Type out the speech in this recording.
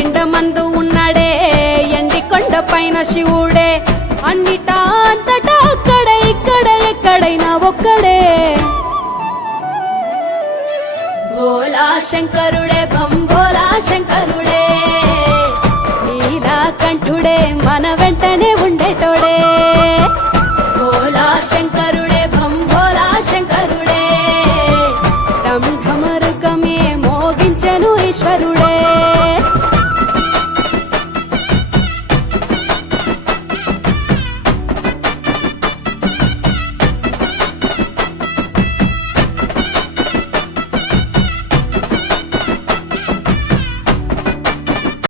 పిండమందు ఉన్నాడే ఎండి కొండ పైన శివుడే అన్నిటా అంతటా అక్కడ ఇక్కడ ఎక్కడైనా ఒక్కడే భోలా శంకరుడే భోలా శంకరుడే నీలకంఠుడే మన